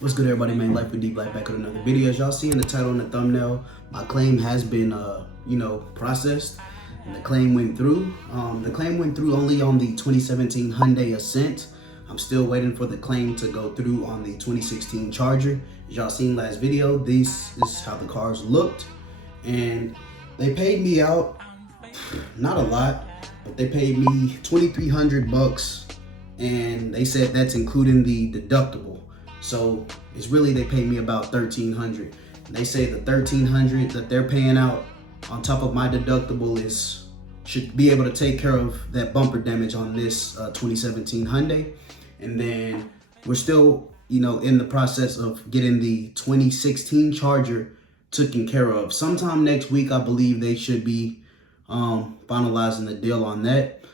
What's good, everybody? Man, Life with D Black back with another video. As y'all see in the title and the thumbnail, my claim has been, processed, and the claim went through. The claim went through only on the 2017 Hyundai Ascent. I'm still waiting for the claim to go through on the 2016 Charger. As y'all seen last video, this is how the cars looked, and they paid me out, not a lot, but they paid me 2,300 bucks, and they said that's including the deductible. So it's really, they pay me about 1,300. They say the 1,300 that they're paying out on top of my deductible should be able to take care of that bumper damage on this 2017 Hyundai. And then we're still, in the process of getting the 2016 Charger taken care of. Sometime next week, I believe they should be finalizing the deal on that.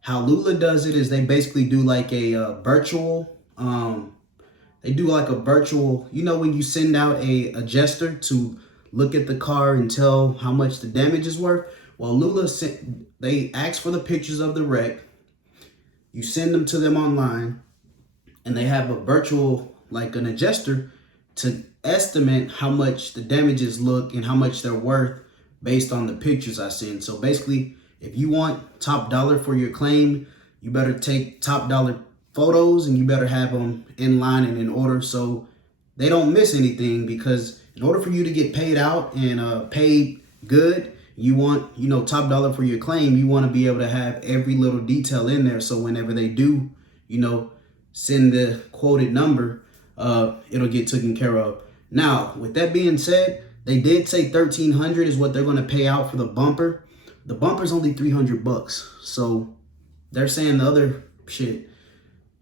How Lula does it is they basically do like a virtual, when you send out a adjuster to look at the car and tell how much the damage is worth. Well, Lula they ask for the pictures of the wreck. You send them to them online, and they have a virtual, like an adjuster, to estimate how much the damages look and how much they're worth based on the pictures I send. So basically, if you want top dollar for your claim, you better take top dollar photos, and you better have them in line and in order so they don't miss anything. Because in order for you to get paid out and paid good, you want, top dollar for your claim. You want to be able to have every little detail in there, so whenever they do, send the quoted number, it'll get taken care of. Now, with that being said, they did say 1,300 is what they're going to pay out for the bumper. The bumper's only 300 bucks. So they're saying the other shit,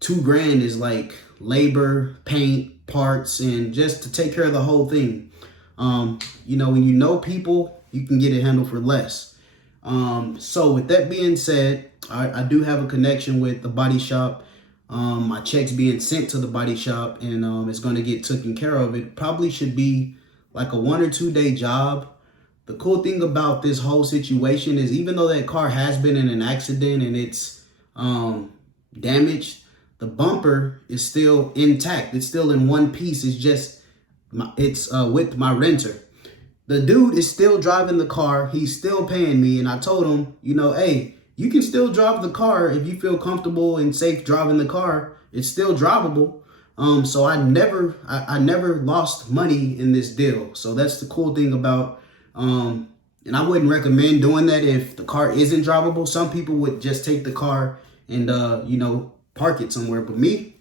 $2,000 is like labor, paint, parts, and just to take care of the whole thing. When you know people, you can get it handled for less. So with that being said, I do have a connection with the body shop. My check's being sent to the body shop, and it's going to get taken care of. It probably should be like a 1 or 2 day job. The cool thing about this whole situation is, even though that car has been in an accident and it's damaged, the bumper is still intact. It's still in one piece. It's just, it's with my renter. The dude is still driving the car. He's still paying me. And I told him, hey, you can still drive the car if you feel comfortable and safe driving the car. It's still drivable. So I never lost money in this deal. So that's the cool thing about, and I wouldn't recommend doing that if the car isn't drivable. Some people would just take the car and, park it somewhere. But me,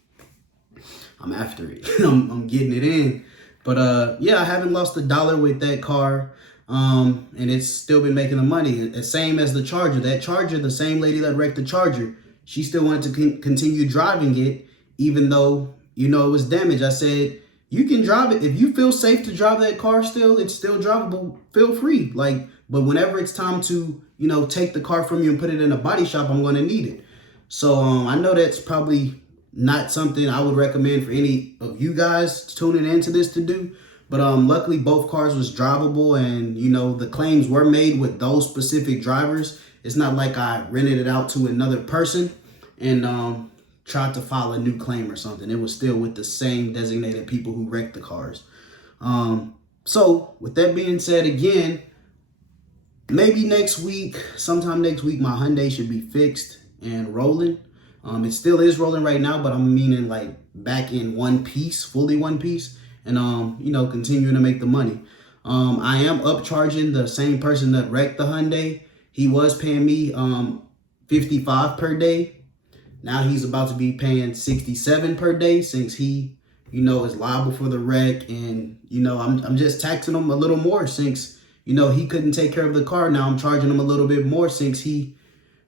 I'm after it. I'm getting it in. But yeah, I haven't lost a dollar with that car. And it's still been making the money. The same as the Charger. That Charger, the same lady that wrecked the Charger, she still wanted to continue driving it, even though, it was damaged. I said, you can drive it. If you feel safe to drive that car still, it's still drivable, feel free. But whenever it's time to, take the car from you and put it in a body shop, I'm going to need it. So I know that's probably not something I would recommend for any of you guys tuning into this to do. But luckily, both cars was drivable, and, the claims were made with those specific drivers. It's not like I rented it out to another person and tried to file a new claim or something. It was still with the same designated people who wrecked the cars. So with that being said, again, maybe next week, sometime next week, my Hyundai should be fixed and rolling. It still is rolling right now, but I'm meaning like back in one piece, fully one piece, and continuing to make the money. I am upcharging the same person that wrecked the Hyundai. He was paying me $55 per day. Now he's about to be paying $67 per day, since he, is liable for the wreck. And, I'm just taxing him a little more, since, he couldn't take care of the car. Now I'm charging him a little bit more, since he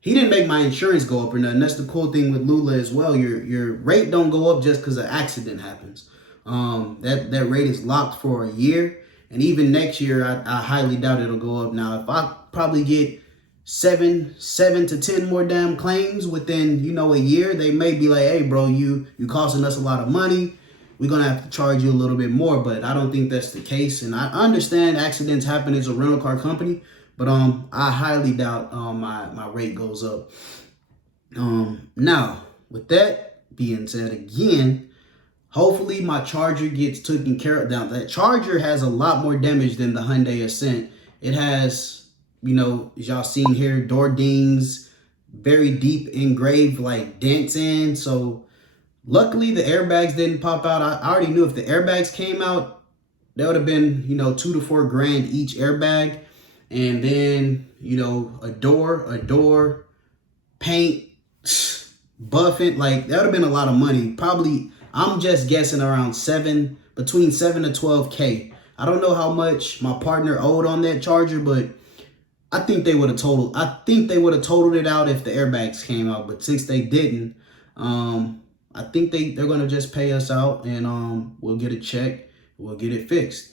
didn't make my insurance go up or nothing. That's the cool thing with Lula as well. Your rate don't go up just because an accident happens. That rate is locked for a year. And even next year, I highly doubt it'll go up. Now, if I probably get seven to 10 more damn claims within, a year, they may be like, hey, bro, you costing us a lot of money. We're going to have to charge you a little bit more. But I don't think that's the case. And I understand accidents happen as a rental car company. But I highly doubt my rate goes up. Now, with that being said, again, hopefully my Charger gets taken care of. Now, that Charger has a lot more damage than the Hyundai Ascent. It has, you know, as y'all seen here, door dings, very deep engraved like dents in. So luckily the airbags didn't pop out. I already knew if the airbags came out, that would have been, you know, $2 to $4 grand each airbag. And then, you know, a door, paint, buffing, like that would have been a lot of money. Probably, I'm just guessing around between 7 to 12K. I don't know how much my partner owed on that Charger, but I think they would have totaled it out if the airbags came out. But since they didn't, I think they're gonna just pay us out, and we'll get a check, we'll get it fixed.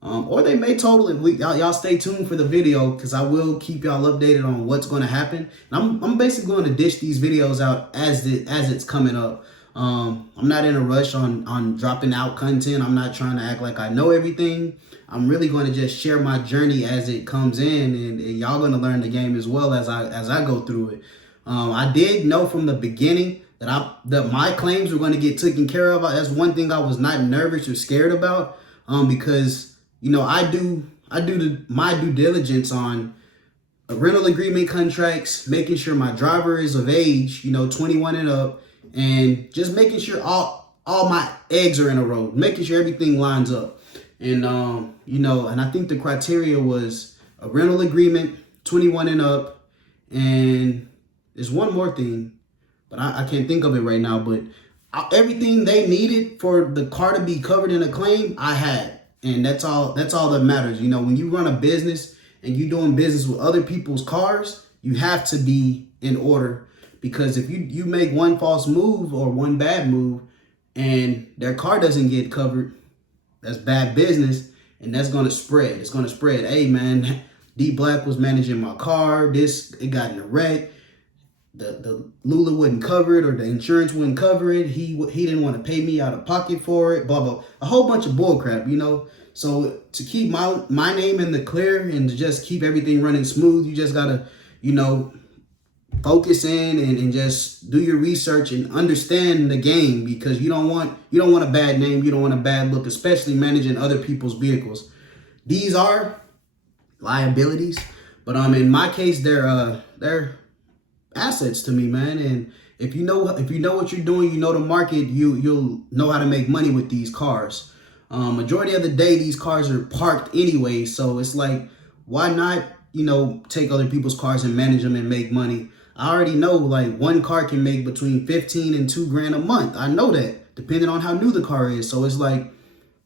Or they may total it. Y'all stay tuned for the video, because I will keep y'all updated on what's going to happen. And I'm basically going to dish these videos out as it's coming up. I'm not in a rush on dropping out content. I'm not trying to act like I know everything. I'm really going to just share my journey as it comes in, and y'all going to learn the game as well as I go through it. I did know from the beginning that my claims were going to get taken care of. That's one thing I was not nervous or scared about, because you know, I do my due diligence on rental agreement contracts, making sure my driver is of age, you know, 21 and up, and just making sure all my eggs are in a row, making sure everything lines up. And you know, and I think the criteria was a rental agreement, 21 and up, and there's one more thing, but I can't think of it right now. But everything they needed for the car to be covered in a claim, I had. And that's all that matters. You know, when you run a business and you're doing business with other people's cars, you have to be in order, because if you make one false move or one bad move and their car doesn't get covered, that's bad business, and that's going to spread. It's going to spread. Hey man, D Black was managing my car. It got in a wreck. The Lula wouldn't cover it, or the insurance wouldn't cover it. He didn't want to pay me out of pocket for it, blah, blah. A whole bunch of bull crap, you know? So to keep my name in the clear and to just keep everything running smooth, you just got to, you know, focus in and just do your research and understand the game, because you don't want a bad name. You don't want a bad look, especially managing other people's vehicles. These are liabilities, but in my case, they're assets to me, man. And if you know what you're doing, you know the market, you'll know how to make money with these cars. Majority of the day, these cars are parked anyway, so it's like, why not, you know, take other people's cars and manage them and make money? I already know, like, one car can make between 15 and $2 grand a month. I know that, depending on how new the car is. So it's like,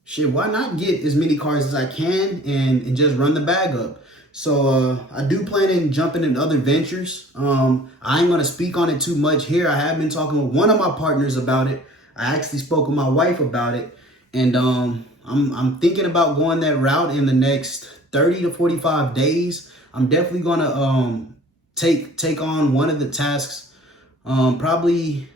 shit, why not get as many cars as I can and just run the bag up? So I do plan on jumping in other ventures. I ain't going to speak on it too much here. I have been talking with one of my partners about it. I actually spoke with my wife about it. And I'm thinking about going that route in the next 30 to 45 days. I'm definitely going to take on one of the tasks, probably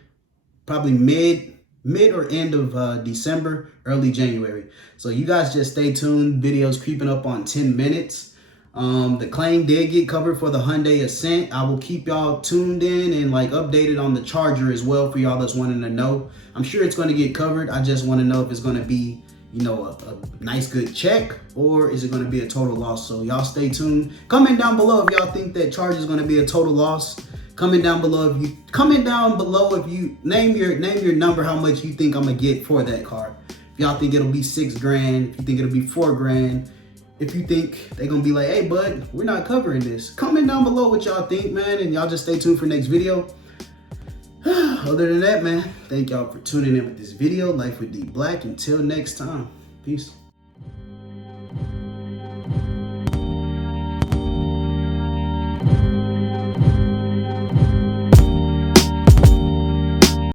mid or end of December, early January. So you guys just stay tuned. Videos creeping up on 10 minutes. The claim did get covered for the Hyundai Ascent. I will keep y'all tuned in and like updated on the Charger as well for y'all that's wanting to know. I'm sure it's going to get covered. I just want to know if it's going to be, you know, a nice good check, or is it going to be a total loss? So y'all stay tuned. Comment down below if y'all think that Charger is going to be a total loss. Comment down below if you name your number, how much you think I'm gonna get for that car. If y'all think it'll be 6 grand, if you think it'll be 4 grand, if you think they're gonna be like, hey bud, we're not covering this. Comment down below what y'all think, man, and y'all just stay tuned for next video. Other than that, man, thank y'all for tuning in with this video. Life with D Black. Until next time, peace.